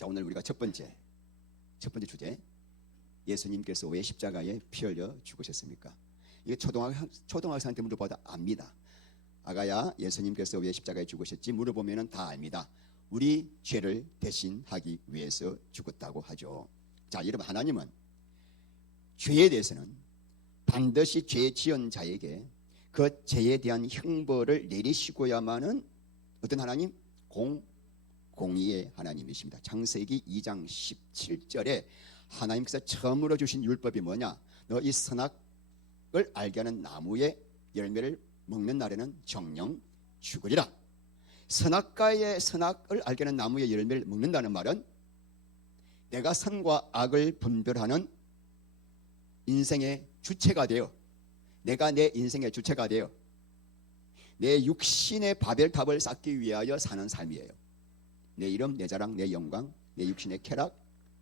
자, 오늘 우리가 첫 번째 주제, 예수님께서 왜 십자가에 피 흘려 죽으셨습니까? 이게 초등학생한테 물어봐도 압니다. 아가야, 예수님께서 왜 십자가에 죽으셨지? 물어보면 다 압니다. 우리 죄를 대신하기 위해서 죽었다고 하죠. 자, 여러분, 하나님은 죄에 대해서는 반드시 죄 지은 자에게 그 죄에 대한 형벌을 내리시고야만은 어떤 하나님? 공의의 하나님이십니다. 창세기 2장 17절에 하나님께서 처음으로 주신 율법이 뭐냐? 너 이 선악을 알게 하는 나무의 열매를 먹는 날에는 정령 죽으리라. 선악과의 선악을 알게 하는 나무의 열매를 먹는다는 말은 내가 선과 악을 분별하는 인생의 주체가 되어, 내가 내 인생의 주체가 되어 내 육신의 바벨탑을 쌓기 위하여 사는 삶이에요. 내 이름, 내 자랑, 내 영광, 내 육신의 쾌락,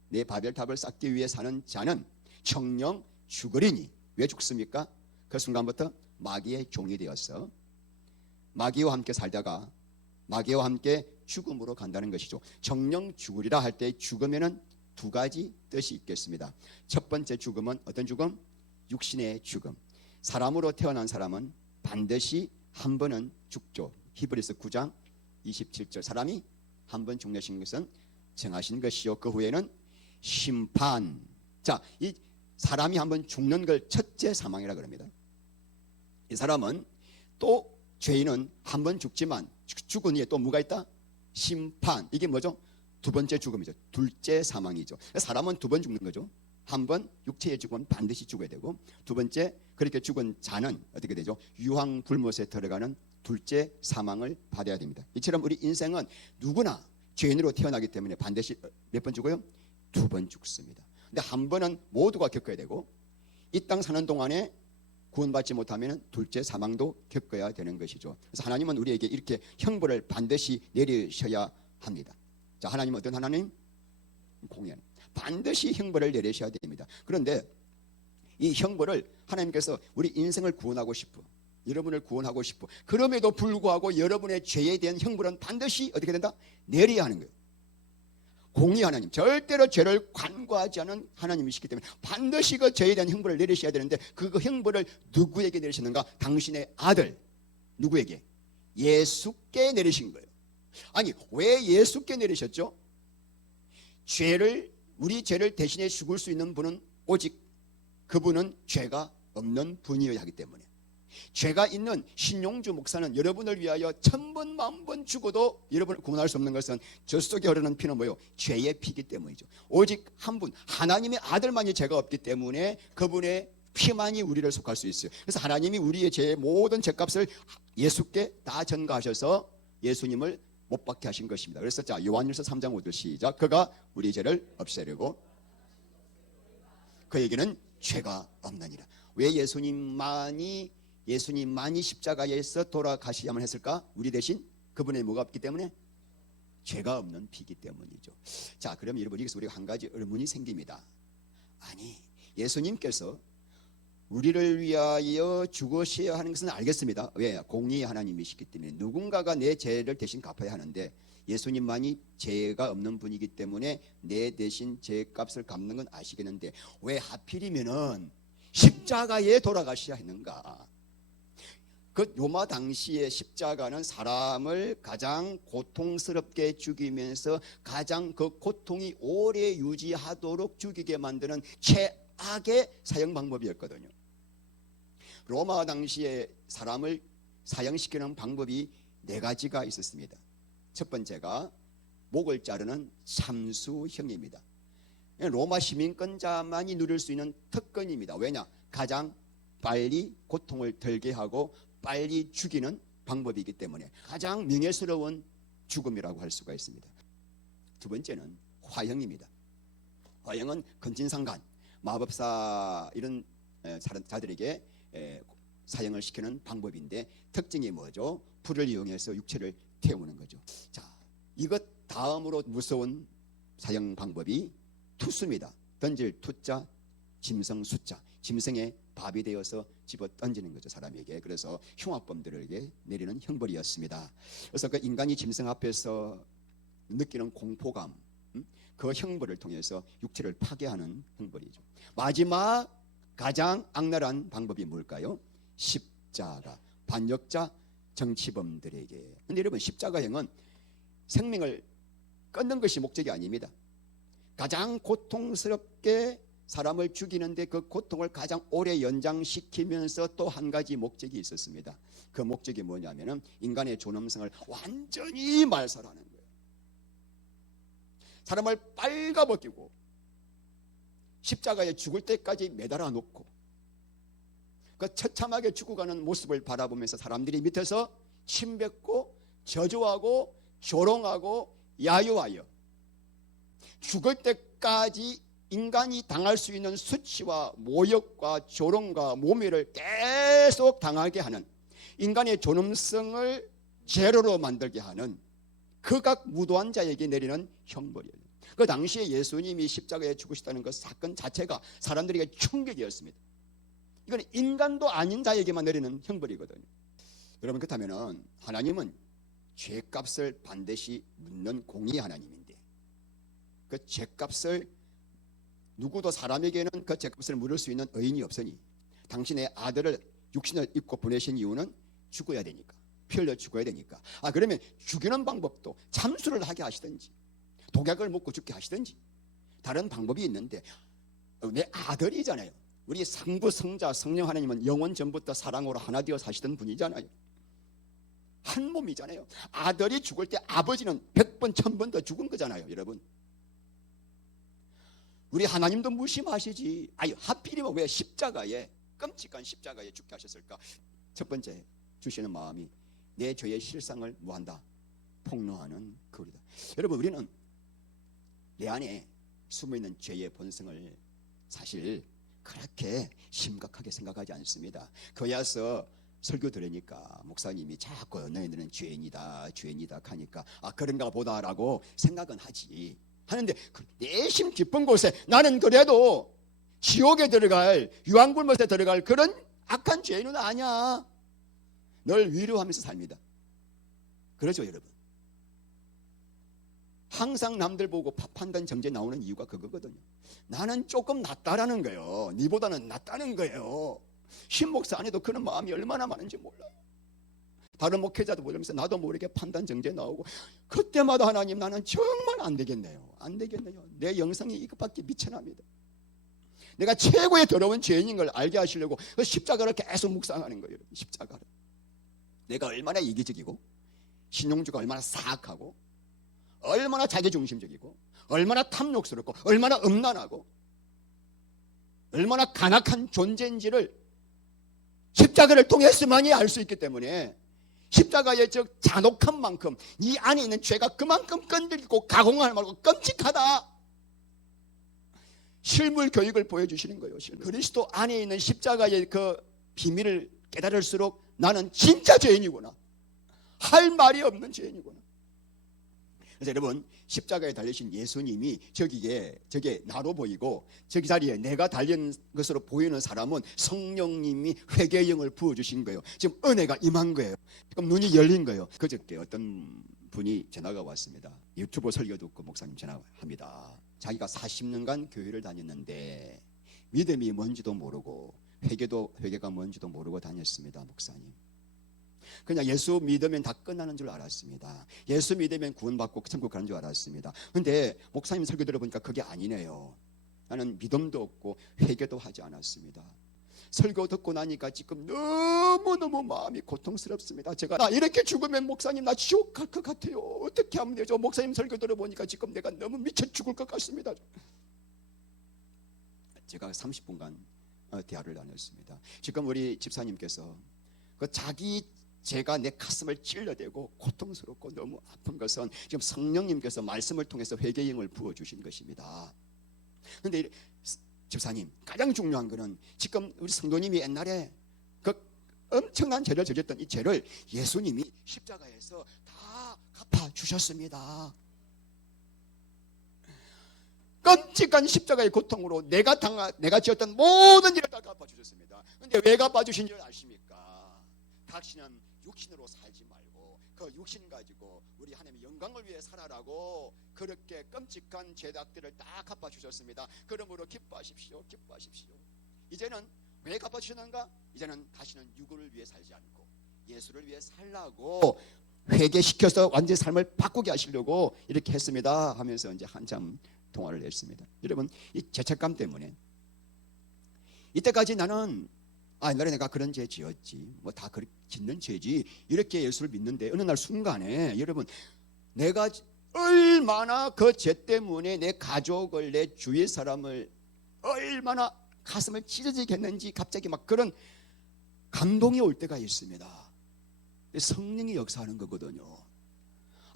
내 바벨탑을 쌓기 위해 사는 자는 정령 죽으리니. 왜 죽습니까? 그 순간부터 마귀의 종이 되어서 마귀와 함께 살다가 마귀와 함께 죽음으로 간다는 것이죠. 정령 죽으리라 할 때 죽으면은 두 가지 뜻이 있겠습니다. 첫 번째 죽음은 어떤 죽음? 육신의 죽음. 사람으로 태어난 사람은 반드시 한 번은 죽죠. 히브리서 9장 27절. 사람이 한 번 죽는 것은 정하신 것이요, 그 후에는 심판. 자, 이 사람이 한 번 죽는 걸 첫째 사망이라 그럽니다. 이 사람은 또 죄인은 한 번 죽지만 죽은 후에 또 뭐가 있다? 심판. 이게 뭐죠? 두 번째 죽음이죠. 둘째 사망이죠. 사람은 두 번 죽는 거죠. 한 번 육체의 죽음은 반드시 죽어야 되고, 두 번째 그렇게 죽은 자는 어떻게 되죠? 유황 불못에 들어가는 둘째 사망을 받아야 됩니다. 이처럼 우리 인생은 누구나 죄인으로 태어나기 때문에 반드시 몇 번 죽어요? 두 번 죽습니다. 근데 한 번은 모두가 겪어야 되고, 이 땅 사는 동안에 구원받지 못하면 둘째 사망도 겪어야 되는 것이죠. 그래서 하나님은 우리에게 이렇게 형벌을 반드시 내리셔야 합니다. 자, 하나님은 어떤 하나님? 공의하는. 반드시 형벌을 내리셔야 됩니다. 그런데 이 형벌을 하나님께서 우리 인생을 구원하고 싶어, 여러분을 구원하고 싶어, 그럼에도 불구하고 여러분의 죄에 대한 형벌은 반드시 어떻게 된다? 내려야 하는 거예요. 공의 하나님, 절대로 죄를 간과하지 않은 하나님이시기 때문에 반드시 그 죄에 대한 형벌을 내리셔야 되는데, 그 형벌을 누구에게 내리셨는가? 당신의 아들, 누구에게? 예수께 내리신 거예요. 아니, 왜 예수께 내리셨죠? 우리 죄를 대신해 죽을 수 있는 분은 오직 그분은 죄가 없는 분이어야 하기 때문에, 죄가 있는 신용주 목사는 여러분을 위하여 1000번 만번 죽어도 여러분을 구원할 수 없는 것은 저 속에 흐르는 피는 뭐예요? 죄의 피이기 때문이죠. 오직 한 분, 하나님의 아들만이 죄가 없기 때문에 그분의 피만이 우리를 속할 수 있어요. 그래서 하나님이 우리의 죄의 모든 죄값을 예수께 다 전가하셔서 예수님을 못 박게 하신 것입니다. 그래서 자, 요한일서 3장 5절 시작. 그가 우리 죄를 없애려고 그에게는 죄가 없느니라. 왜 예수님만이 십자가에서 돌아가시야만 했을까? 우리 대신 그분의 뭐가 없기 때문에? 죄가 없는 피이기 때문이죠. 자, 그럼 여러분, 여기서 우리가 한 가지 의문이 생깁니다. 아니, 예수님께서 우리를 위하여 죽으셔야 하는 것은 알겠습니다. 왜? 공의의 하나님이시기 때문에 누군가가 내 죄를 대신 갚아야 하는데, 예수님만이 죄가 없는 분이기 때문에 내 대신 죄값을 갚는 건 아시겠는데 왜 하필이면은 십자가에 돌아가셔야 했는가? 그 로마 당시의 십자가는 사람을 가장 고통스럽게 죽이면서 가장 그 고통이 오래 유지하도록 죽이게 만드는 최악의 사형 방법이었거든요. 로마 당시에 사람을 사형시키는 방법이 4가지가 있었습니다. 첫 번째가 목을 자르는 참수형입니다. 로마 시민권자만이 누릴 수 있는 특권입니다. 왜냐? 가장 빨리 고통을 덜게 하고 빨리 죽이는 방법이기 때문에 가장 명예스러운 죽음이라고 할 수가 있습니다. 두 번째는 화형입니다. 화형은 근친상간, 마법사 이런 자들에게 사형을 시키는 방법인데 특징이 뭐죠? 불을 이용해서 육체를 태우는 거죠. 자, 이것 다음으로 무서운 사형 방법이 투수입니다. 던질 투자, 짐승 숫자, 짐승의 밥이 되어서 집어 던지는 거죠, 사람에게. 그래서 흉악범들에게 내리는 형벌이었습니다. 그래서 그 인간이 짐승 앞에서 느끼는 공포감, 그 형벌을 통해서 육체를 파괴하는 형벌이죠. 마지막 가장 악랄한 방법이 뭘까요? 십자가. 반역자 정치범들에게. 근데 여러분, 십자가형은 생명을 끊는 것이 목적이 아닙니다. 가장 고통스럽게 사람을 죽이는데 그 고통을 가장 오래 연장시키면서 또 한 가지 목적이 있었습니다. 그 목적이 뭐냐면은 인간의 존엄성을 완전히 말살하는 거예요. 사람을 빨가벗기고 십자가에 죽을 때까지 매달아 놓고 그 처참하게 죽어가는 모습을 바라보면서 사람들이 밑에서 침뱉고 저주하고 조롱하고 야유하여 죽을 때까지 인간이 당할 수 있는 수치와 모욕과 조롱과 모멸을 계속 당하게 하는, 인간의 존엄성을 제로로 만들게 하는 극악 무도한 자에게 내리는 형벌이에요. 그 당시에 예수님이 십자가에 죽으셨다는 그 사건 자체가 사람들에게 충격이었습니다. 이건 인간도 아닌 자에게만 내리는 형벌이거든요. 여러분, 그렇다면 하나님은 죄값을 반드시 묻는 공의 하나님인데, 그 죄값을 누구도 사람에게는 그 죄값을 물을 수 있는 의인이 없으니 당신의 아들을 육신을 입고 보내신 이유는 죽어야 되니까, 피 흘려 죽어야 되니까. 그러면 죽이는 방법도 참수를 하게 하시든지 독약을 먹고 죽게 하시든지 다른 방법이 있는데, 내 아들이잖아요. 우리 성부 성자 성령 하나님은 영원 전부터 사랑으로 하나 되어 사시던 분이잖아요. 한 몸이잖아요. 아들이 죽을 때 아버지는 100번 1000번 더 죽은 거잖아요. 여러분, 우리 하나님도 무심하시지. 하필이면 왜 십자가에, 끔찍한 십자가에 죽게 하셨을까? 첫 번째 주시는 마음이 내 죄의 실상을 뭐한다? 폭로하는 그리다. 여러분, 우리는 내 안에 숨어있는 죄의 본성을 사실 그렇게 심각하게 생각하지 않습니다. 거기서 설교 들으니까 목사님이 자꾸 너희들은 죄인이다 죄인이다 하니까 그런가 보다라고 생각은 하는데 내심 깊은 곳에 나는 그래도 지옥에 들어갈, 유황불못에 들어갈 그런 악한 죄인은 아니야. 늘 위로하면서 삽니다. 그렇죠, 여러분? 항상 남들 보고 판단 정죄 나오는 이유가 그거거든요. 나는 조금 낫다라는 거예요. 니보다는 낫다는 거예요. 신목사 안에도 그런 마음이 얼마나 많은지 몰라요. 다른 목회자도 보면서 나도 모르게 판단 정죄 나오고, 그때마다 하나님, 나는 정말 안 되겠네요. 내 영성이 이것밖에 미쳐납니다. 내가 최고의 더러운 죄인인 걸 알게 하시려고 그 십자가를 계속 묵상하는 거예요. 십자가를. 내가 얼마나 이기적이고 신용주가 얼마나 사악하고 얼마나 자기중심적이고 얼마나 탐욕스럽고 얼마나 음란하고 얼마나 간악한 존재인지를 십자가를 통해서만이 알 수 있기 때문에, 십자가의 저 잔혹한 만큼 이 안에 있는 죄가 그만큼 끈들고 가공할 말고 끔찍하다. 실물 교육을 보여주시는 거예요. 그리스도 안에 있는 십자가의 그 비밀을 깨달을수록 나는 진짜 죄인이구나, 할 말이 없는 죄인이구나. 그래서 여러분, 십자가에 달리신 예수님이 저게 나로 보이고 저기 자리에 내가 달린 것으로 보이는 사람은 성령님이 회개의 영을 부어주신 거예요. 지금 은혜가 임한 거예요. 지금 눈이 열린 거예요. 그저께 어떤 분이 전화가 왔습니다. 유튜브 설교 듣고 목사님 전화합니다. 자기가 40년간 교회를 다녔는데 믿음이 뭔지도 모르고 회개가 뭔지도 모르고 다녔습니다. 목사님, 그냥 예수 믿으면 다 끝나는 줄 알았습니다. 예수 믿으면 구원받고 천국 가는 줄 알았습니다. 근데 목사님 설교 들어보니까 그게 아니네요. 나는 믿음도 없고 회개도 하지 않았습니다. 설교 듣고 나니까 지금 너무너무 마음이 고통스럽습니다. 나 이렇게 죽으면 목사님 나 지옥 갈 것 같아요. 어떻게 하면 되죠? 목사님 설교 들어보니까 지금 내가 너무 미쳐 죽을 것 같습니다. 제가 30분간 대화를 나눴습니다. 지금 우리 집사님께서 자기 제가 내 가슴을 찔러대고 고통스럽고 너무 아픈 것은 지금 성령님께서 말씀을 통해서 회개의 영을 부어주신 것입니다. 그런데 집사님, 가장 중요한 것은 지금 우리 성도님이 옛날에 그 엄청난 죄를 저질렀던 이 죄를 예수님이 십자가에서 다 갚아주셨습니다. 끔찍한 십자가의 고통으로 내가 지었던 모든 일을 다 갚아주셨습니다. 그런데 왜 갚아주신 줄 아십니까? 당신은 육신으로 살지 말고 그 육신 가지고 우리 하나님의 영광을 위해 살아라고 그렇게 끔찍한 죄악들을 다 갚아주셨습니다. 그러므로 기뻐하십시오. 기뻐하십시오. 이제는 왜 갚아주셨는가? 이제는 다시는 육을 위해 살지 않고 예수를 위해 살라고 회개시켜서 완전히 삶을 바꾸게 하시려고 이렇게 했습니다 하면서 이제 한참 통화를 했습니다. 여러분, 이 죄책감 때문에 이때까지 나는 옛날에 내가 그런 죄 지었지, 뭐 다 짓는 죄지, 이렇게 예수를 믿는데 어느 날 순간에 여러분, 내가 얼마나 그 죄 때문에 내 가족을, 내 주위 사람을 얼마나 가슴을 찢어지게 했는지 갑자기 막 그런 감동이 올 때가 있습니다. 성령이 역사하는 거거든요.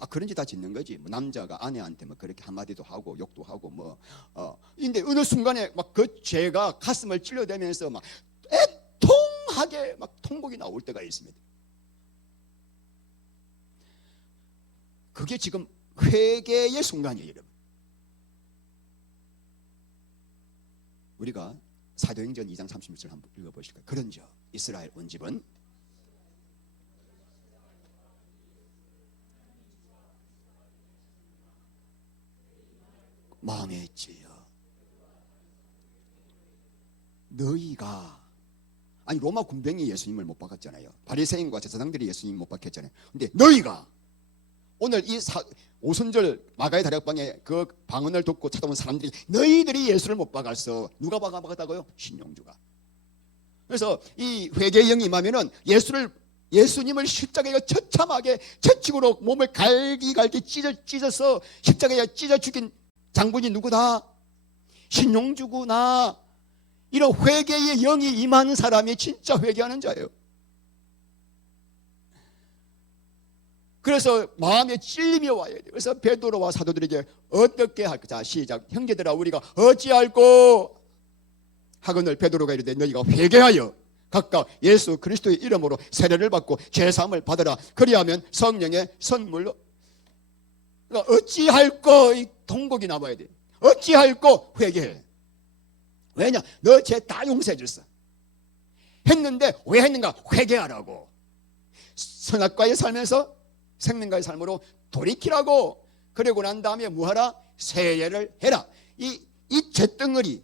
그런 짓 다 짓는 거지. 뭐 남자가 아내한테 뭐 그렇게 한마디도 하고 욕도 하고 뭐 근데 어느 순간에 막 그 죄가 가슴을 찔러대면서 막 애통하게 막 통곡이 나올 때가 있습니다. 그게 지금 회개의 순간이에요, 여러분. 우리가 사도행전 2장 36절 한번 읽어보실까요? 그런즉 이스라엘 온 집은 마음에 찔려 너희가, 아니 로마 군병이 예수님을 못 박았잖아요. 바리새인과 제사장들이 예수님 못 박혔잖아요. 근데 너희가 오늘 이 오순절 마가의 다락방에 그 방언을 듣고 찾아온 사람들이 너희들이 예수를 못 박았어. 누가 박았다고요? 신용주가. 그래서 이 회개의 영이 임하면은 예수님을 십자가에 처참하게 채찍으로 몸을 갈기갈기 찢어서 십자가에 찢어 죽인 장군이 누구다? 신용주구나. 이런 회개의 영이 임한 사람이 진짜 회개하는 자예요. 그래서 마음에 찔림이 와야 돼요. 그래서 베드로와 사도들에게 어떻게 할까? 자, 시작. 형제들아, 우리가 어찌할꼬 하거늘 베드로가 이르되 너희가 회개하여 각각 예수 그리스도의 이름으로 세례를 받고 죄사함을 받으라. 그리하면 성령의 선물로. 그러니까 어찌할꼬, 이 통곡이 나와야 돼. 어찌할꼬 회개해. 왜냐? 너 죄 다 용서해 줬어. 했는데 왜 했는가? 회개하라고. 선악과에 살면서 생명과의 삶으로 돌이키라고. 그러고 난 다음에 뭐하라? 세례를 해라. 이 죄덩어리,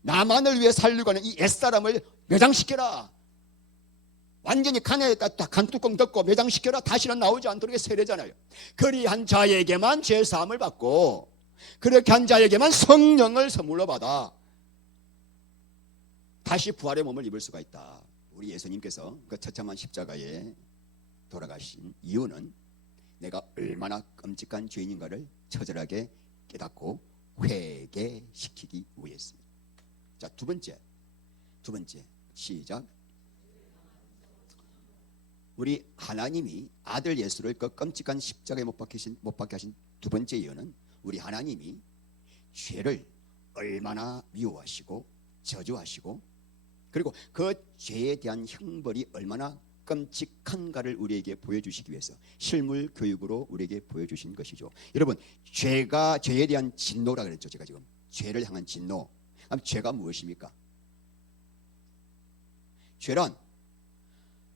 나만을 위해 살려고 하는 이 옛사람을 매장시켜라. 완전히 간에다 간뚜껑 덮고 매장시켜라. 다시는 나오지 않도록 세례잖아요. 그리한 자에게만 죄사함을 받고 그렇게 한 자에게만 성령을 선물로 받아 다시 부활의 몸을 입을 수가 있다. 우리 예수님께서 그 처참한 십자가에 돌아가신 이유는 내가 얼마나 끔찍한 죄인인가를 처절하게 깨닫고 회개시키기 위해였습니다. 자, 두 번째 시작. 우리 하나님이 아들 예수를 그 끔찍한 십자가에 못 박게 하신 두 번째 이유는 우리 하나님이 죄를 얼마나 미워하시고 저주하시고 그리고 그 죄에 대한 형벌이 얼마나 끔찍한가를 우리에게 보여주시기 위해서 실물 교육으로 우리에게 보여주신 것이죠. 여러분, 죄에 대한 진노라 그랬죠. 제가 지금 죄를 향한 진노. 그럼 죄가 무엇입니까? 죄란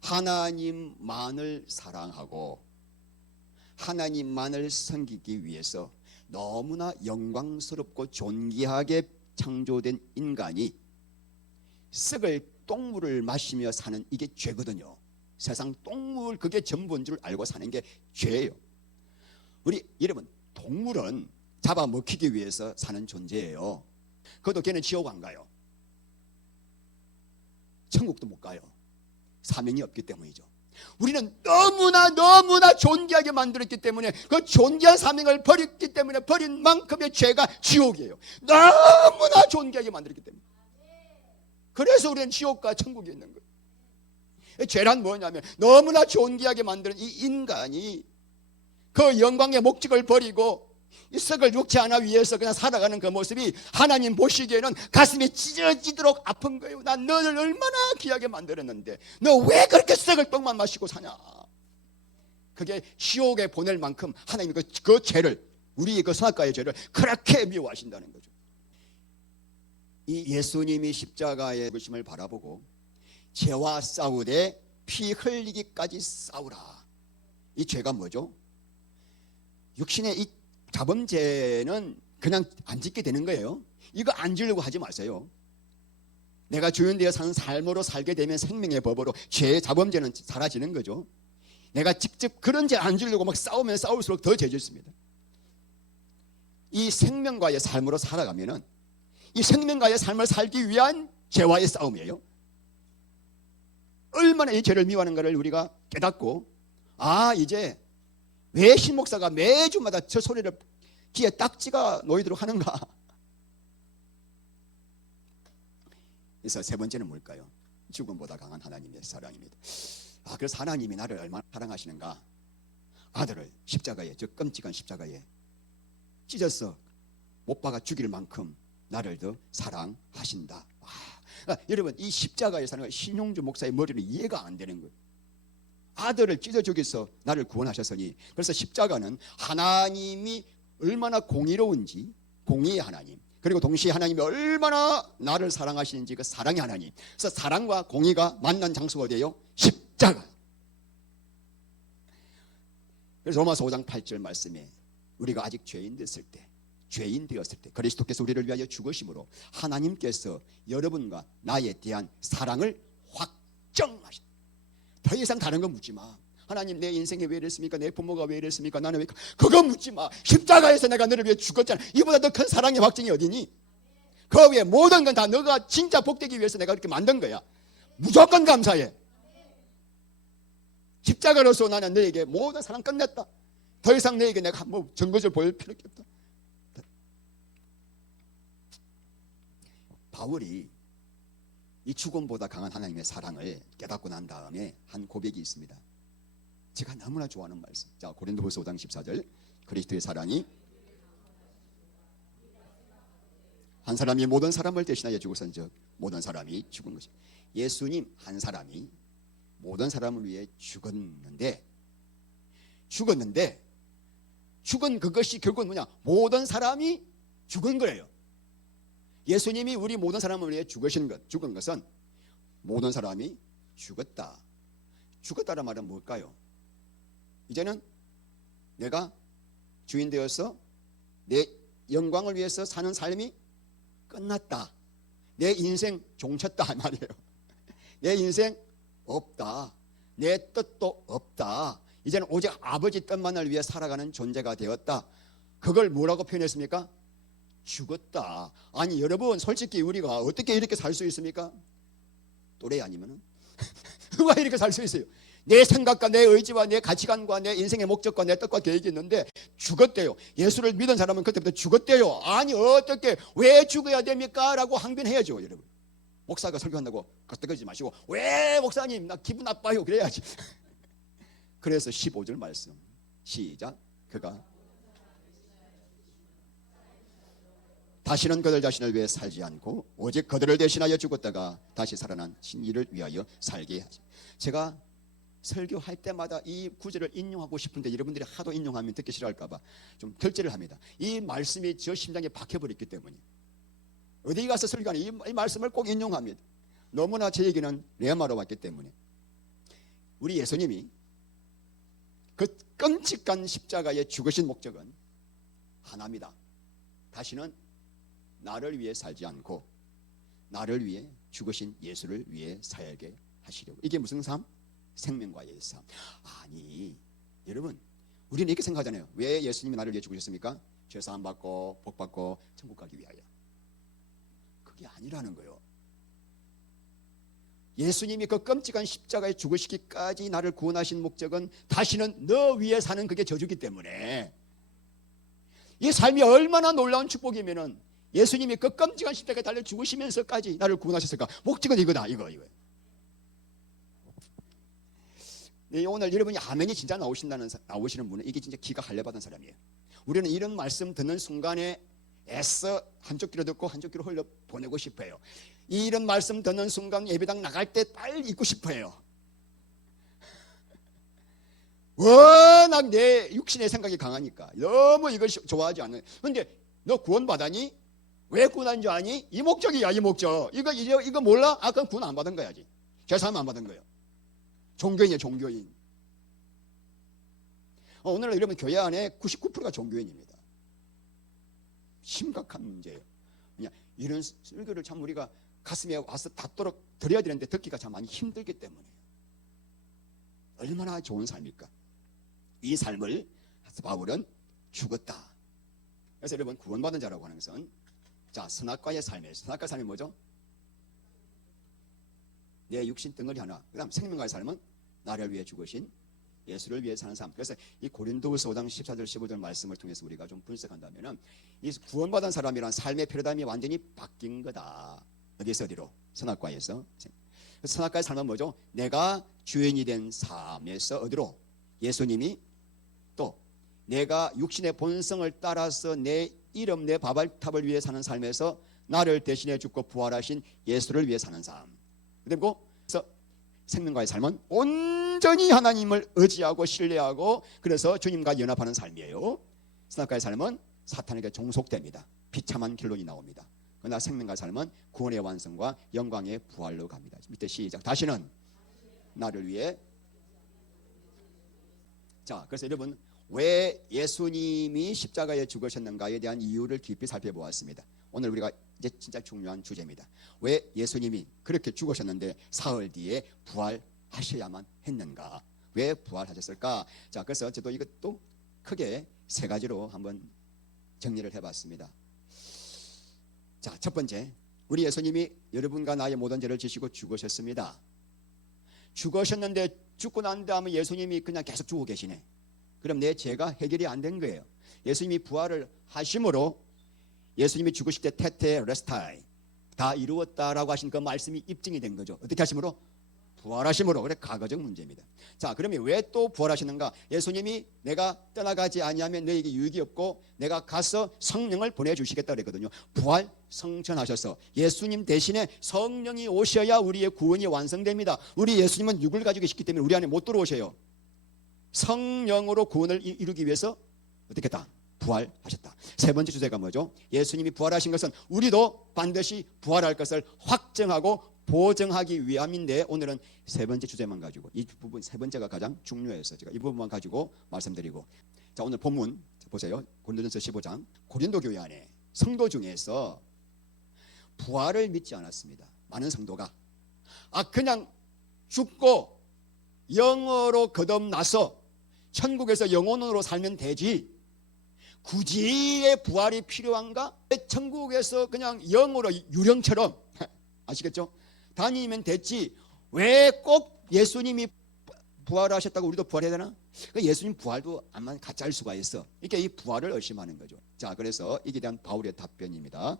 하나님만을 사랑하고 하나님만을 섬기기 위해서 너무나 영광스럽고 존귀하게 창조된 인간이 썩을 똥물을 마시며 사는 이게 죄거든요. 세상 똥물 그게 전부인 줄 알고 사는 게 죄예요. 우리 여러분, 동물은 잡아먹히기 위해서 사는 존재예요. 그것도 걔는 지옥 안 가요. 천국도 못 가요. 사명이 없기 때문이죠. 우리는 너무나 존귀하게 만들었기 때문에 그 존귀한 사명을 버렸기 때문에 버린 만큼의 죄가 지옥이에요. 너무나 존귀하게 만들었기 때문에. 그래서 우리는 지옥과 천국에 있는 거예요. 죄란 뭐냐면 너무나 존귀하게 만드는 이 인간이 그 영광의 목적을 버리고 이 썩을 육체 하나 위해서 그냥 살아가는 그 모습이 하나님 보시기에는 가슴이 찢어지도록 아픈 거예요. 난 너를 얼마나 귀하게 만들었는데 너 왜 그렇게 썩을 똥만 마시고 사냐. 그게 지옥에 보낼 만큼 하나님이 그 죄를, 우리의 그 선악과의 죄를 그렇게 미워하신다는 거죠. 이 예수님이 십자가의 죽으심을 바라보고 죄와 싸우되 피 흘리기까지 싸우라. 이 죄가 뭐죠? 육신의 이 자범죄는 그냥 안 짓게 되는 거예요. 이거 안 지으려고 하지 마세요. 내가 주인되어 사는 삶으로 살게 되면 생명의 법으로 죄의 자범죄는 사라지는 거죠. 내가 직접 그런 죄 안 지으려고 막 싸우면 싸울수록 더 죄 짓습니다. 이 생명과의 삶으로 살아가면은 이 생명과의 삶을 살기 위한 죄와의 싸움이에요. 얼마나 이 죄를 미워하는가를 우리가 깨닫고, 이제 왜 신목사가 매주마다 저 소리를 귀에 딱지가 놓이도록 하는가. 그래서 세 번째는 뭘까요? 죽음보다 강한 하나님의 사랑입니다. 그래서 하나님이 나를 얼마나 사랑하시는가. 아들을 십자가에, 저 끔찍한 십자가에 찢어서 못 박아 죽일 만큼 나를 더 사랑하신다. 여러분, 이 십자가의 사랑은 신용주 목사의 머리는 이해가 안 되는 거예요. 아들을 찢어 죽여서 나를 구원하셨으니, 그래서 십자가는 하나님이 얼마나 공의로운지, 공의의 하나님, 그리고 동시에 하나님이 얼마나 나를 사랑하시는지 그 사랑의 하나님, 그래서 사랑과 공의가 만난 장소가 돼요. 십자가. 그래서 로마서 5장 8절 말씀에 우리가 아직 죄인 되었을 때 그리스도께서 우리를 위하여 죽으심으로 하나님께서 여러분과 나에 대한 사랑을 확정하셨다. 더 이상 다른 거 묻지 마. 하나님, 내 인생이 왜 이랬습니까? 내 부모가 왜 이랬습니까? 나는 왜? 그거 묻지 마. 십자가에서 내가 너를 위해 죽었잖아. 이보다 더 큰 사랑의 확증이 어디니? 그 위에 모든 건 다 너가 진짜 복되기 위해서 내가 그렇게 만든 거야. 무조건 감사해. 십자가로서 나는 너에게 모든 사랑 끝냈다. 더 이상 너에게 내가 뭐 증거를 보일 필요 없다. 바울이 이 죽음보다 강한 하나님의 사랑을 깨닫고 난 다음에 한 고백이 있습니다. 제가 너무나 좋아하는 말씀. 자, 고린도후서 5장 14절. 그리스도의 사랑이 한 사람이 모든 사람을 대신하여 죽으선즉 모든 사람이 죽은 것입니다. 예수님 한 사람이 모든 사람을 위해 죽은 그것이 결국은 뭐냐? 모든 사람이 죽은 거예요. 예수님이 우리 모든 사람을 위해 죽은 것은 모든 사람이 죽었다. 죽었다는 말은 뭘까요? 이제는 내가 주인 되어서 내 영광을 위해서 사는 삶이 끝났다. 내 인생 종쳤다 말이에요. 내 인생 없다. 내 뜻도 없다. 이제는 오직 아버지 뜻만을 위해 살아가는 존재가 되었다. 그걸 뭐라고 표현했습니까? 죽었다. 아니 여러분, 솔직히 우리가 어떻게 이렇게 살 수 있습니까? 또래 아니면은 누가 이렇게 살 수 있어요? 내 생각과 내 의지와 내 가치관과 내 인생의 목적과 내 뜻과 계획이 있는데 죽었대요. 예수를 믿은 사람은 그때부터 죽었대요. 아니 어떻게, 왜 죽어야 됩니까? 라고 항변해야죠. 여러분, 목사가 설교한다고 끄떡거리지 마시고, 왜 목사님 나 기분 나빠요 그래야지. 그래서 15절 말씀 시작. 그가 다시는 그들 자신을 위해 살지 않고 오직 그들을 대신하여 죽었다가 다시 살아난 이를 위하여 살게 하시. 제가 설교할 때마다 이 구절을 인용하고 싶은데 여러분들이 하도 인용하면 듣기 싫어할까 봐 좀 결제를 합니다. 이 말씀이 저 심장에 박혀버렸기 때문에 어디 가서 설교하는 이 말씀을 꼭 인용합니다. 너무나 제 얘기는 레마로 왔기 때문에. 우리 예수님이 그 끔찍한 십자가에 죽으신 목적은 하나입니다. 다시는 나를 위해 살지 않고 나를 위해 죽으신 예수를 위해 살게 하시려고. 이게 무슨 삶? 생명과의 삶. 아니 여러분, 우리는 이렇게 생각하잖아요. 왜 예수님이 나를 위해 죽으셨습니까? 죄사함 받고 복 받고 천국 가기 위하여. 그게 아니라는 거예요. 예수님이 그 끔찍한 십자가에 죽으시기까지 나를 구원하신 목적은 다시는 너 위에 사는 그게 저주기 때문에. 이 삶이 얼마나 놀라운 축복이면은 예수님이 그 끔찍한 십자가에 달려 죽으시면서까지 나를 구원하셨을까? 목적은 이거다. 이거. 네, 오늘 여러분이 아멘이 진짜 나오시는 분은 이게 진짜 기가 할례받은 사람이에요. 우리는 이런 말씀 듣는 순간에 애써 한쪽 귀로 듣고 한쪽 귀로 흘려 보내고 싶어요. 이런 말씀 듣는 순간 예배당 나갈 때 빨리 있고 싶어요. 워낙 내 육신의 생각이 강하니까 너무 이걸 좋아하지 않아요. 그런데 너 구원받았니? 왜 구원한 줄 아니? 이 목적이야. 이 목적. 이거 몰라? 그럼 구원 안 받은 거야지. 죄사함 안 받은 거예요. 종교인이에요. 종교인. 오늘날 여러분 교회 안에 99%가 종교인입니다. 심각한 문제예요. 그냥 이런 설교를 참 우리가 가슴에 와서 닿도록 드려야 되는데 듣기가 참 많이 힘들기 때문에요. 얼마나 좋은 삶일까? 이 삶을 바울은 죽었다. 그래서 여러분 구원받은 자라고 하는 것은 자 선악과의 삶이에요. 선악과의 삶이 뭐죠? 내 육신 덩어리 하나. 그 다음 생명과의 삶은 나를 위해 죽으신 예수를 위해 사는 삶. 그래서 이 고린도후서 5장 14절 15절 말씀을 통해서 우리가 좀 분석한다면은 이 구원받은 사람이란 삶의 패러다임이 완전히 바뀐 거다. 어디서 어디로? 선악과에서. 선악과의 삶은 뭐죠? 내가 주인이 된 삶에서 어디로? 예수님이 또 내가 육신의 본성을 따라서 내 이름 내 바발탑을 위해 사는 삶에서 나를 대신해 죽고 부활하신 예수를 위해 사는 삶. 그리고 생명과의 삶은 온전히 하나님을 의지하고 신뢰하고 그래서 주님과 연합하는 삶이에요. 선악과의 삶은 사탄에게 종속됩니다. 비참한 결론이 나옵니다. 그러나 생명과의 삶은 구원의 완성과 영광의 부활로 갑니다. 밑에 시작. 다시는 나를 위해. 자, 그래서 여러분 왜 예수님이 십자가에 죽으셨는가에 대한 이유를 깊이 살펴보았습니다. 오늘 우리가 이제 진짜 중요한 주제입니다. 왜 예수님이 그렇게 죽으셨는데 사흘 뒤에 부활하셔야만 했는가? 왜 부활하셨을까? 자, 그래서 저도 이것도 크게 세 가지로 한번 정리를 해봤습니다. 자, 첫 번째, 우리 예수님이 여러분과 나의 모든 죄를 지시고 죽으셨습니다. 죽으셨는데 죽고 난 다음에 예수님이 그냥 계속 죽고 계시네. 그럼 내 죄가 해결이 안 된 거예요. 예수님이 부활을 하심으로 예수님이 죽으실 때 테테 레스타이 다 이루었다라고 하신 그 말씀이 입증이 된 거죠. 어떻게 하심으로? 부활하심으로. 그래 과거적 문제입니다. 자, 그러면 왜 또 부활하시는가? 예수님이 내가 떠나가지 아니하면 너에게 유익이 없고 내가 가서 성령을 보내주시겠다 그랬거든요. 부활 성천하셔서 예수님 대신에 성령이 오셔야 우리의 구원이 완성됩니다. 우리 예수님은 육을 가지고 계시기 때문에 우리 안에 못 들어오셔요. 성령으로 구원을 이루기 위해서 어떻게 했다? 부활하셨다. 세 번째 주제가 뭐죠? 예수님이 부활하신 것은 우리도 반드시 부활할 것을 확정하고 보증하기 위함인데 오늘은 세 번째 주제만 가지고 이 부분 세 번째가 가장 중요해서 제가 이 부분만 가지고 말씀드리고 자 오늘 본문 보세요. 고린도전서 15장 고린도 교회 안에 성도 중에서 부활을 믿지 않았습니다. 많은 성도가 그냥 죽고 영으로 거듭나서 천국에서 영혼으로 살면 되지 굳이의 부활이 필요한가? 천국에서 그냥 영으로 유령처럼 아시겠죠? 다니면 됐지 왜 꼭 예수님이 부활하셨다고 우리도 부활해야 되나? 예수님 부활도 아마 가짜일 수가 있어. 이렇게 이 부활을 의심하는 거죠. 자, 그래서 이에 대한 바울의 답변입니다.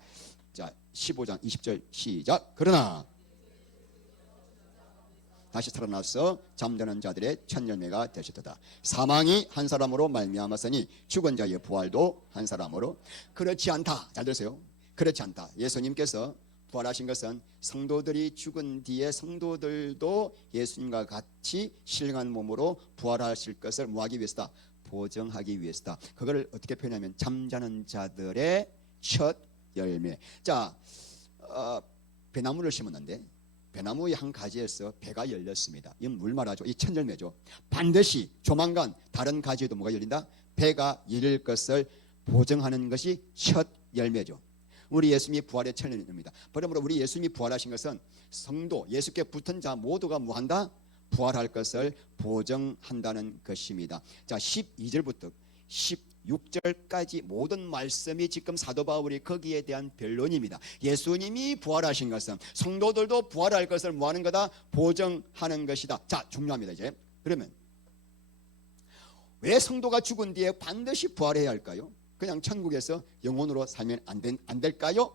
자, 15장 20절 시작. 그러나 다시 살아나서 잠자는 자들의 첫 열매가 되셨도다. 사망이 한 사람으로 말미암았으니 죽은 자의 부활도 한 사람으로. 그렇지 않다. 잘 들으세요. 그렇지 않다. 예수님께서 부활하신 것은 성도들이 죽은 뒤에 성도들도 예수님과 같이 신령한 몸으로 부활하실 것을 뭐하기 위해서다? 보증하기 위해서다. 그거를 어떻게 표현하면 잠자는 자들의 첫 열매. 자, 배나무를 심었는데 배나무의 한 가지에서 배가 열렸습니다. 이건 뭘 말하죠? 이 첫 열매죠. 반드시 조만간 다른 가지에도 뭐가 열린다? 배가 열릴 것을 보증하는 것이 첫 열매죠. 우리 예수님이 부활의 첫 열매입니다. 그러므로 우리 예수님이 부활하신 것은 성도 예수께 붙은 자 모두가 뭐한다? 부활할 것을 보증한다는 것입니다. 자, 12절부터 16절까지 모든 말씀이 지금 사도 바울이 거기에 대한 변론입니다. 예수님이 부활하신 것은 성도들도 부활할 것을 뭐하는 거다? 보증하는 것이다. 자, 중요합니다. 이제 그러면 왜 성도가 죽은 뒤에 반드시 부활해야 할까요? 그냥 천국에서 영혼으로 살면 안 될까요?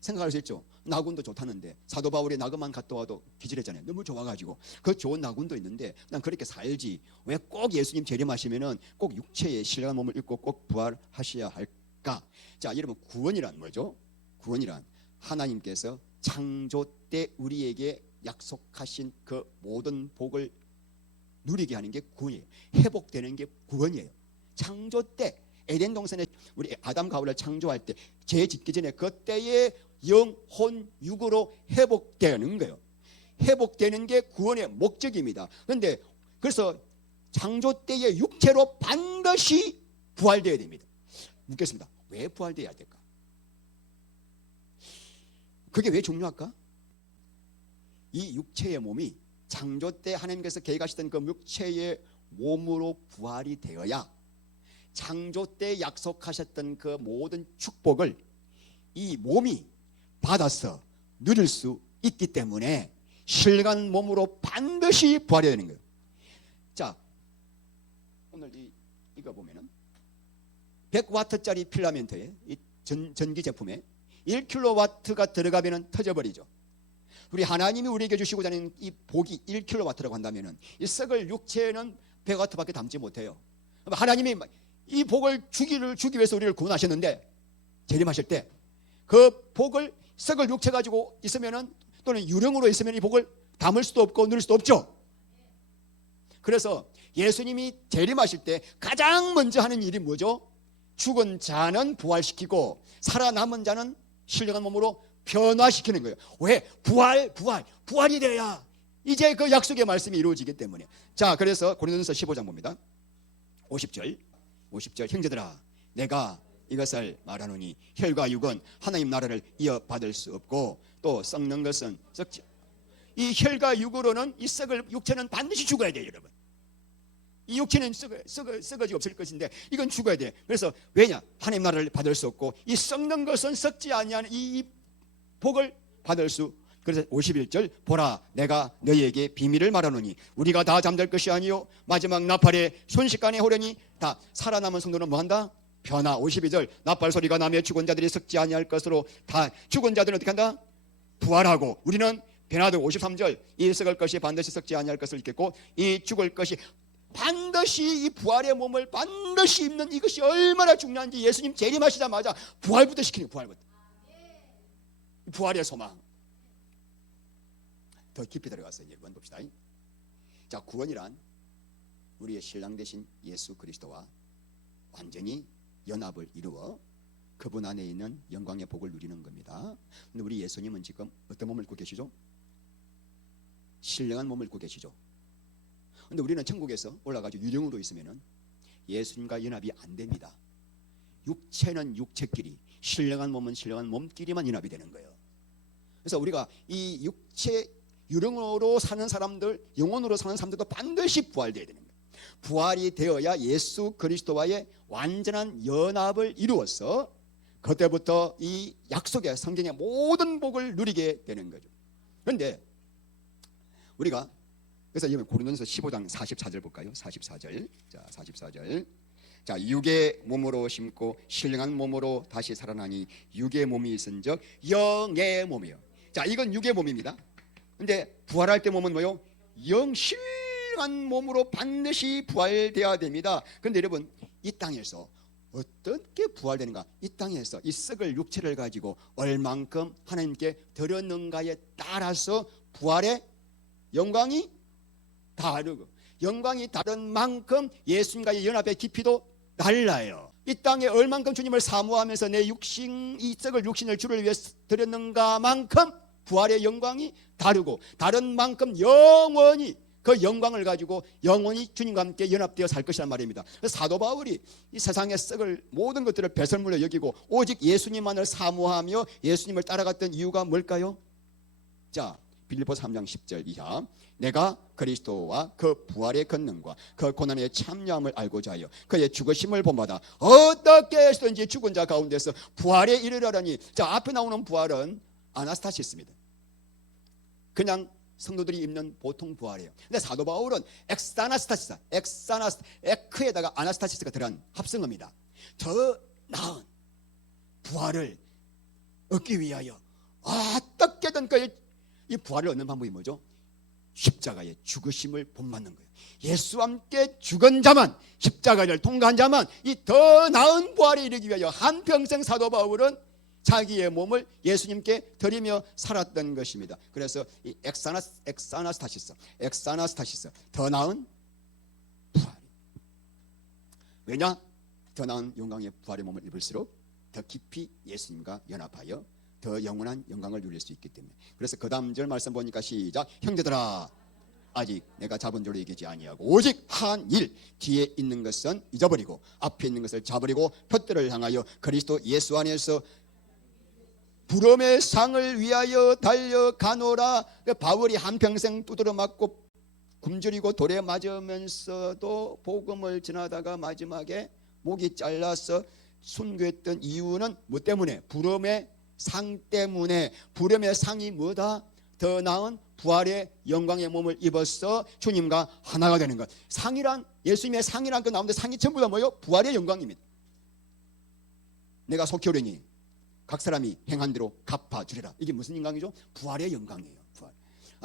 생각할 수 있죠. 나군도 좋다는데 사도 바울이 나그만 갔다 와도 기절했잖아요. 너무 좋아가지고 그 좋은 나군도 있는데 난 그렇게 살지 왜 꼭 예수님 재림하시면은 꼭 육체의 신령한 몸을 입고 꼭 부활하셔야 할까? 자, 여러분 구원이란 뭐죠? 구원이란 하나님께서 창조 때 우리에게 약속하신 그 모든 복을 누리게 하는 게 구원이에요. 회복되는 게 구원이에요. 창조 때 에덴 동산에 우리 아담과 하와를 창조할 때 죄 짓기 전에 그때의 영혼 육으로 회복되는 거예요. 회복되는 게 구원의 목적입니다. 그런데 그래서 창조 때의 육체로 반드시 부활되어야 됩니다. 묻겠습니다. 왜 부활되어야 될까? 그게 왜 중요할까? 이 육체의 몸이 창조 때 하나님께서 계획하시던 그 육체의 몸으로 부활이 되어야 창조 때 약속하셨던 그 모든 축복을 이 몸이 받아서 누릴 수 있기 때문에 신령한 몸으로 반드시 부활해야 되는 거예요. 자, 오늘 이거 보면은 100와트짜리 필라멘트에 이 전기 제품에 1kW가 들어가면은 터져버리죠. 우리 하나님이 우리에게 주시고자 하는 이 복이 1kW라고 한다면은 이 썩을 육체는 100W밖에 담지 못해요. 하나님이 이 복을 주기 위해서 우리를 구원하셨는데 재림하실 때 그 복을 썩을 육체 가지고 있으면은 또는 유령으로 있으면 이 복을 담을 수도 없고 누릴 수도 없죠. 그래서 예수님이 재림하실 때 가장 먼저 하는 일이 뭐죠? 죽은 자는 부활시키고 살아남은 자는 신령한 몸으로 변화시키는 거예요. 왜? 부활이 돼야 이제 그 약속의 말씀이 이루어지기 때문에. 자, 그래서 고린도전서 15장 봅니다. 50절 형제들아 내가 이것을 말하노니 혈과 육은 하나님 나라를 이어받을 수 없고 또 썩는 것은 썩지. 이 혈과 육으로는 이 썩을 육체는 반드시 죽어야 돼요, 여러분. 이 육체는 썩어지고 없을 것인데 이건 죽어야 돼. 그래서 왜냐? 하나님 나라를 받을 수 없고 이 썩는 것은 썩지 아니하는 이 복을 받을 수. 그래서 51절 보라 내가 너희에게 비밀을 말하노니 우리가 다 잠들 것이 아니요 마지막 나팔에 순식간에 호련히 다 살아남은 성도는 뭐한다? 변화. 52절 나팔 소리가 나며 죽은 자들이 썩지 아니할 것으로 다 죽은 자들은 어떻게 한다? 부활하고 우리는 변화되고. 53절 이 썩을 것이 반드시 썩지 아니할 것을 입겠고 이 죽을 것이 반드시 이 부활의 몸을 반드시 입는 이것이 얼마나 중요한지 예수님 재림하시자마자 부활부터 시키는 거예요. 부활의 소망. 더 깊이 들어가서 여러분 봅시다. 자, 구원이란 우리의 신랑 되신 예수 그리스도와 완전히 연합을 이루어 그분 안에 있는 영광의 복을 누리는 겁니다. 근데 우리 예수님은 지금 어떤 몸을 입고 계시죠? 신령한 몸을 입고 계시죠. 근데 우리는 천국에서 올라가지고 유령으로 있으면은 예수님과 연합이 안 됩니다. 육체는 육체끼리, 신령한 몸은 신령한 몸끼리만 연합이 되는 거예요. 그래서 우리가 이 육체 유령으로 사는 사람들, 영혼으로 사는 사람들도 반드시 부활되어야 되는 거예요. 부활이 되어야 예수 그리스도와의 완전한 연합을 이루어서 그때부터 이 약속의 성경의 모든 복을 누리게 되는 거죠. 그런데 우리가 그래서 이번 고린도전서 15장 44절 볼까요? 44절. 자, 44절. 자, 육의 몸으로 심고 신령한 몸으로 다시 살아나니 육의 몸이 있은즉 영의 몸이요. 자, 이건 육의 몸입니다. 근데 부활할 때 몸은 뭐요? 영신한 몸으로 반드시 부활되어야 됩니다. 그런데 여러분 이 땅에서 어떻게 부활되는가? 이 땅에서 이 썩을 육체를 가지고 얼만큼 하나님께 드렸는가에 따라서 부활의 영광이 다르고 영광이 다른 만큼 예수님과의 연합의 깊이도 달라요. 이 땅에 얼만큼 주님을 사모하면서 내 육신 이 썩을 육신을 주를 위해 드렸는가만큼 부활의 영광이 다르고 다른 만큼 영원히 그 영광을 가지고 영원히 주님과 함께 연합되어 살 것이란 말입니다. 사도 바울이 이 세상의 썩을 모든 것들을 배설물로 여기고 오직 예수님만을 사모하며 예수님을 따라갔던 이유가 뭘까요? 자, 빌립보서 3장 10절 이하 내가 그리스도와 그 부활의 권능과 그 고난의 참여함을 알고자 하여 그의 죽으심을 본받아 어떻게 해서든지 죽은 자 가운데서 부활에 이르려니. 자, 앞에 나오는 부활은 아나스타시스입니다. 그냥 성도들이 입는 보통 부활이에요. 근데 사도 바울은 엑사나스타시스, 에크에다가 아나스타시스가 들어간 합성어입니다. 더 나은 부활을 얻기 위하여 어떻게든 이 부활을 얻는 방법이 뭐죠? 십자가의 죽으심을 본받는 거예요. 예수와 함께 죽은 자만, 십자가를 통과한 자만 이 더 나은 부활에 이르기 위하여 한평생 사도 바울은 자기의 몸을 예수님께 드리며 살았던 것입니다. 그래서 이 엑사나스타시스 더 나은 부활. 왜냐? 더 나은 영광의 부활의 몸을 입을수록 더 깊이 예수님과 연합하여 더 영원한 영광을 누릴 수 있기 때문에. 그래서 그 다음 절 말씀 보니까 시작. 형제들아 아직 내가 잡은 줄로 이기지 아니하고 오직 한 일, 뒤에 있는 것은 잊어버리고 앞에 있는 것을 잡으리고 표대를 향하여 그리스도 예수 안에서 부름의 상을 위하여 달려가노라. 바울이 한평생 두드려 맞고 굶주리고 돌에 맞으면서도 복음을 전하다가 마지막에 목이 잘라서 순교했던 이유는 뭐 때문에? 부름의 상 때문에. 부름의 상이 뭐다? 더 나은 부활의 영광의 몸을 입어서 주님과 하나가 되는 것. 상이란, 예수님의 상이란 거 나오는데 상이 전부 다 뭐예요? 부활의 영광입니다. 내가 속히 오려니 각 사람이 행한 대로 갚아주리라. 이게 무슨 영광이죠? 부활의 영광이에요. 부활.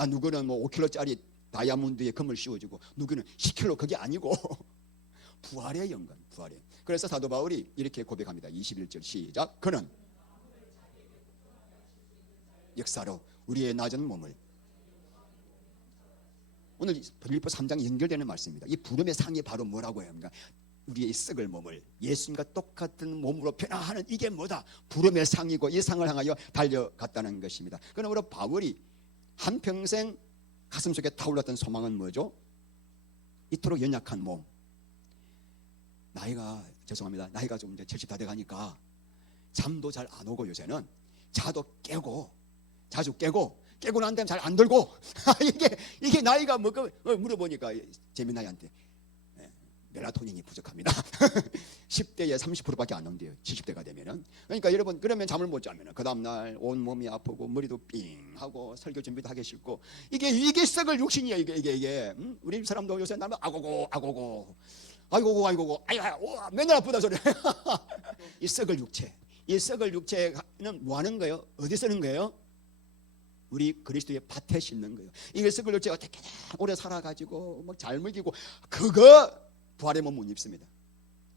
누구는 뭐 5kg짜리 다이아몬드에 금을 씌워주고 누구는 10kg, 그게 아니고 부활의 영광, 부활의. 그래서 사도 바울이 이렇게 고백합니다. 21절 시작. 그는 역사로 우리의 낮은 몸을, 오늘 빌립보 3장 연결되는 말씀입니다. 이 부름의 상이 바로 뭐라고 해요? 그러니까 우리의 썩을 몸을 예수님과 똑같은 몸으로 변화하는, 이게 뭐다? 부름의 상이고 이 상을 향하여 달려갔다는 것입니다. 그러므로 바울이 한평생 가슴속에 타올랐던 소망은 뭐죠? 이토록 연약한 몸, 나이가 좀 이제 70 다 돼가니까 잠도 잘 안 오고 요새는 자도 자주 깨고 난 다음에 잘 안 들고 이게 나이가 뭐 물어보니까 재민아이한테 멜라토닌이 부족합니다. 10대에 30%밖에 안 온대요. 70대가 되면은. 그러니까 여러분, 그러면 잠을 못 자면은 그 다음 날 온 몸이 아프고 머리도 삥하고 설교 준비도 하기 싫고, 이게 썩을 육신이야. 이게 우리 사람도 요새 나면 아이고 맨날 아프다 소리. 이 썩을 육체는 뭐 하는 거예요? 어디 쓰는 거예요? 우리 그리스도의 밭에 심는 거예요. 이게 썩을 육체가 어떻게 오래 살아가지고 막 잘 먹이고, 그거 부활의 몸 못 입습니다.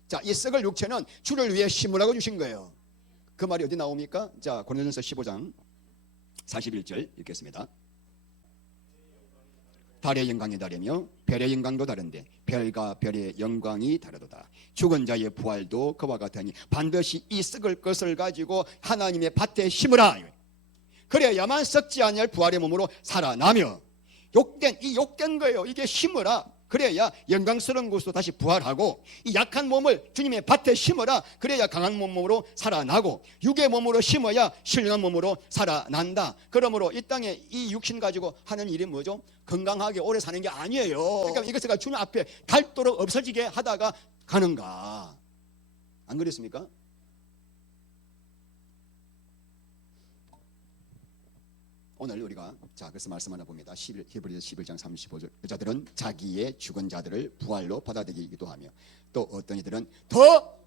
자, 이 썩을 육체는 주를 위해 심으라고 주신 거예요. 그 말이 어디 나옵니까? 자, 고린도전서 15장 41절 읽겠습니다. 달의 영광이 다르며 별의 영광도 다른데 별과 별의 영광이 다르도다. 죽은 자의 부활도 그와 같으니 반드시 이 썩을 것을 가지고 하나님의 밭에 심으라. 그래야만 썩지 아니할 부활의 몸으로 살아나며, 욕된 거예요. 이게 심으라. 그래야 영광스러운 것으로 다시 부활하고, 이 약한 몸을 주님의 밭에 심어라. 그래야 강한 몸으로 살아나고, 육의 몸으로 심어야 신령한 몸으로 살아난다. 그러므로 이 땅에 이 육신 가지고 하는 일이 뭐죠? 건강하게 오래 사는 게 아니에요. 그러니까 이것을 주님 앞에 닳도록 없어지게 하다가 가는가? 안 그렇습니까? 오늘 우리가 그래서 말씀 하나 봅니다. 히브리서 11장 35절. 여자들은 자기의 죽은 자들을 부활로 받아들이기도 하며, 또 어떤 이들은 더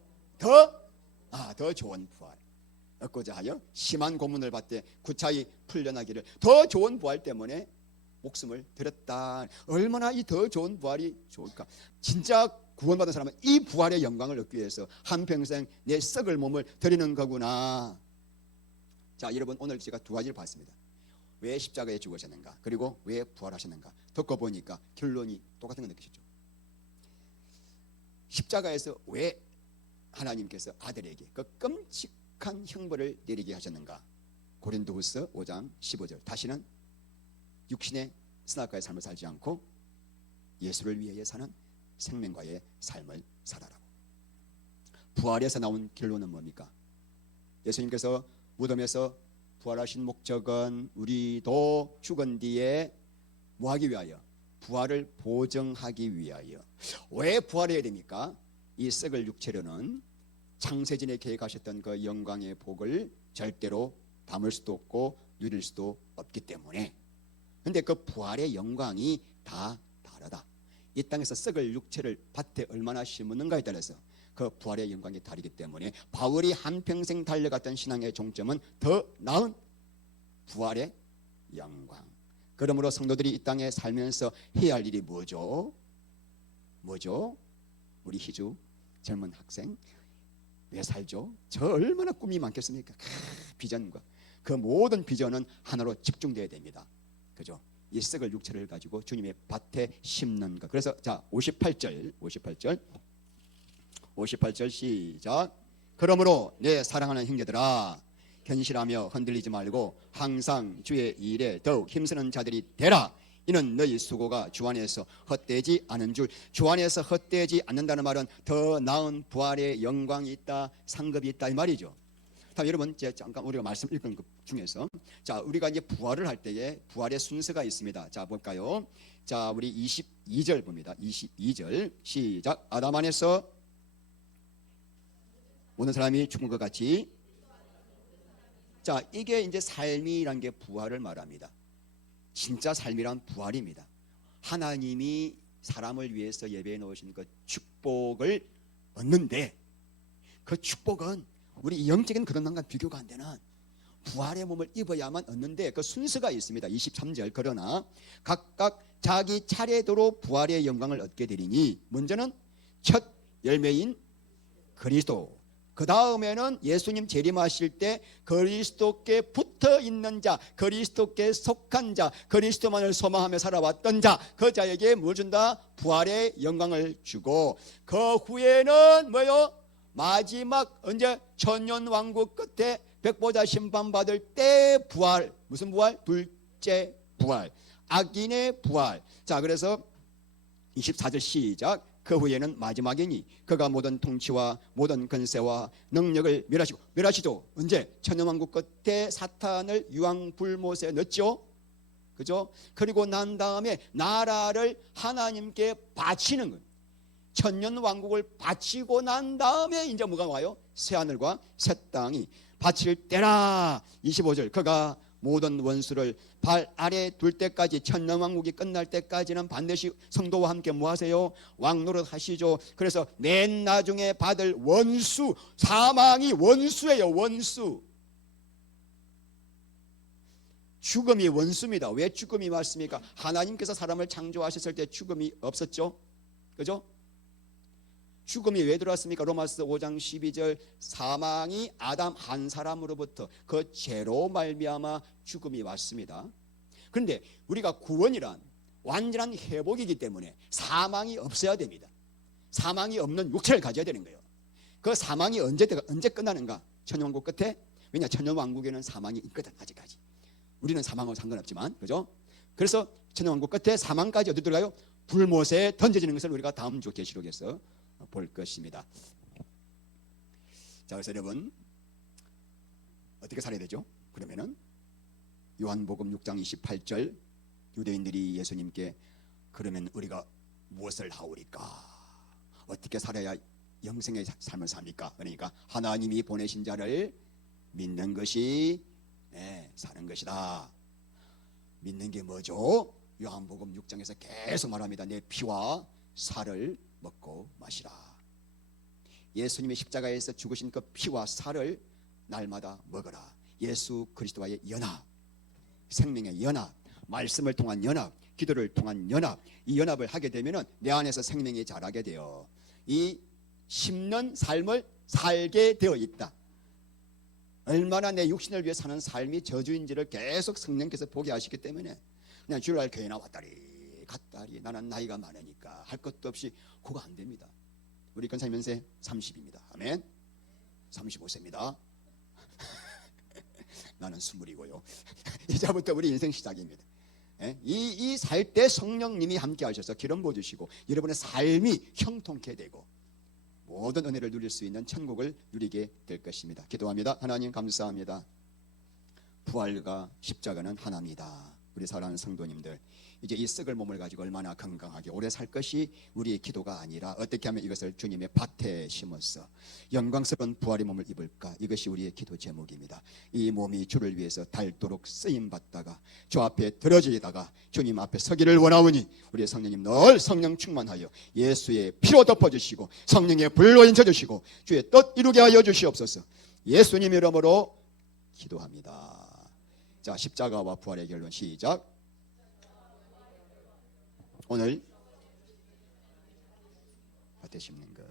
좋은 부활 얻고자 하여 심한 고문을 받되 구차히 풀려나기를. 더 좋은 부활 때문에 목숨을 드렸다. 얼마나 이 더 좋은 부활이 좋을까? 진짜 구원받은 사람은 이 부활의 영광을 얻기 위해서 한평생 내 썩을 몸을 드리는 거구나. 자, 여러분, 오늘 제가 두 가지를 봤습니다. 왜 십자가에 죽으셨는가, 그리고 왜 부활하셨는가. 듣고 보니까 결론이 똑같은 거 느끼시죠? 십자가에서 왜 하나님께서 아들에게 그 끔찍한 형벌을 내리게 하셨는가? 고린도후서 5장 15절. 다시는 육신의 선악과의 삶을 살지 않고 예수를 위해 사는 생명과의 삶을 살아라고. 부활에서 나온 결론은 뭡니까? 예수님께서 무덤에서 부활하신 목적은 우리도 죽은 뒤에 뭐 하기 위하여? 부활을 보증하기 위하여. 왜 부활해야 됩니까? 이 썩을 육체로는 창세전에 계획하셨던 그 영광의 복을 절대로 담을 수도 없고 누릴 수도 없기 때문에. 근데 그 부활의 영광이 다 다르다. 이 땅에서 썩을 육체를 밭에 얼마나 심었는가에 따라서 그 부활의 영광이 다르기 때문에 바울이 한평생 달려갔던 신앙의 종점은 더 나은 부활의 영광. 그러므로 성도들이 이 땅에 살면서 해야 할 일이 뭐죠? 우리 희주 젊은 학생 왜 살죠? 저 얼마나 꿈이 많겠습니까? 비전과 그 모든 비전은 하나로 집중돼야 됩니다. 그죠? 이 썩을 육체를 가지고 주님의 밭에 심는 것. 그래서 자, 58절 시작. 그러므로 내 사랑하는 형제들아, 견실하며 흔들리지 말고 항상 주의 일에 더욱 힘쓰는 자들이 되라. 이는 너희 수고가 주 안에서 헛되지 않은 줄. 주 안에서 헛되지 않는다는 말은 더 나은 부활의 영광이 있다, 상급이 있다 이 말이죠. 다음 여러분, 제가 잠깐 우리가 말씀 읽은 것 중에서 자, 우리가 이제 부활을 할 때에 부활의 순서가 있습니다. 자, 볼까요? 자, 우리 22절 봅니다. 22절 시작. 아담 안에서 모든 사람이 죽은 것 같이. 자, 이게 이제 삶이란 게 부활을 말합니다. 진짜 삶이란 부활입니다. 하나님이 사람을 위해서 예배해 놓으신 그 축복을 얻는데, 그 축복은 우리 영적인 그런 것과 비교가 안 되는 부활의 몸을 입어야만 얻는데, 그 순서가 있습니다. 23절. 그러나 각각 자기 차례대로 부활의 영광을 얻게 되리니, 먼저는 첫 열매인 그리스도, 그 다음에는 예수님 재림하실 때 그리스도께 붙어 있는 자, 그리스도께 속한 자, 그리스도만을 소망하며 살아왔던 자, 그 자에게 뭘 준다? 부활의 영광을 주고, 그 후에는 뭐요? 마지막 언제 천년 왕국 끝에 백보자 심판 받을 때 부활. 무슨 부활? 둘째 부활, 악인의 부활. 자, 그래서 24절 시작. 그 후에는 마지막이니 그가 모든 통치와 모든 권세와 능력을 멸하시죠. 언제? 천년왕국 끝에 사탄을 유황불못에 넣었죠. 그죠? 그리고 난 다음에 나라를 하나님께 바치는 거예요. 천년왕국을 바치고 난 다음에 이제 뭐가 와요? 새하늘과 새 땅이 바칠 때라. 25절. 그가 모든 원수를 발 아래 둘 때까지, 천년왕국이 끝날 때까지는 반드시 성도와 함께 뭐 하세요? 왕노릇 하시죠. 그래서 맨 나중에 받을 원수, 사망이 원수예요. 원수. 죽음이 원수입니다. 왜 죽음이 왔습니까? 하나님께서 사람을 창조하셨을 때 죽음이 없었죠. 그죠? 죽음이 왜 들어왔습니까? 로마서 5장 12절. 사망이 아담 한 사람으로부터 그 죄로 말미암아 죽음이 왔습니다. 그런데 우리가 구원이란 완전한 회복이기 때문에 사망이 없어야 됩니다. 사망이 없는 육체를 가져야 되는 거예요. 그 사망이 언제 끝나는가? 천년왕국 끝에. 왜냐? 천년왕국에는 사망이 있거든 아직까지. 우리는 사망하고 상관없지만, 그죠? 그래서 천년왕국 끝에 사망까지 어디 들어가요? 불못에 던져지는 것을 우리가 다음 주 계시록에서 볼 것입니다. 자, 그래서 여러분 어떻게 살아야 되죠? 그러면은 요한복음 6장 28절, 유대인들이 예수님께 그러면 우리가 무엇을 하오리까? 어떻게 살아야 영생의 삶을 삽니까? 그러니까 하나님이 보내신 자를 믿는 것이 사는 것이다. 믿는 게 뭐죠? 요한복음 6장에서 계속 말합니다. 내 피와 살을 먹고 마시라. 예수님의 십자가에서 죽으신 그 피와 살을 날마다 먹어라. 예수 그리스도와의 연합, 생명의 연합, 말씀을 통한 연합, 기도를 통한 연합, 이 연합을 하게 되면 내 안에서 생명이 자라게 되어 이 심는 삶을 살게 되어 있다. 얼마나 내 육신을 위해 사는 삶이 저주인지를 계속 성령께서 보게 하시기 때문에 그냥 주일날 교회 나왔다리 갔다리, 나는 나이가 많으니까 할 것도 없이 그거 안 됩니다. 우리 권사님 연세 30입니다. 아멘. 35세입니다. 나는 20이고요. 이제부터 우리 인생 시작입니다. 이 살 때 성령님이 함께 하셔서 기름 부어주시고 여러분의 삶이 형통케 되고 모든 은혜를 누릴 수 있는 천국을 누리게 될 것입니다. 기도합니다. 하나님 감사합니다. 부활과 십자가는 하나입니다. 우리 사랑하는 성도님들, 이제 이 썩을 몸을 가지고 얼마나 건강하게 오래 살 것이 우리의 기도가 아니라 어떻게 하면 이것을 주님의 밭에 심어서 영광스러운 부활의 몸을 입을까? 이것이 우리의 기도 제목입니다. 이 몸이 주를 위해서 닳도록 쓰임받다가 주 앞에 들어지다가 주님 앞에 서기를 원하오니 우리의 성령님 늘 성령 충만하여 예수의 피로 덮어주시고 성령의 불로 인쳐주시고 주의 뜻 이루게 하여 주시옵소서. 예수님 이름으로 기도합니다. 자, 십자가와 부활의 결론 시작. 오늘 밭에 심는 것.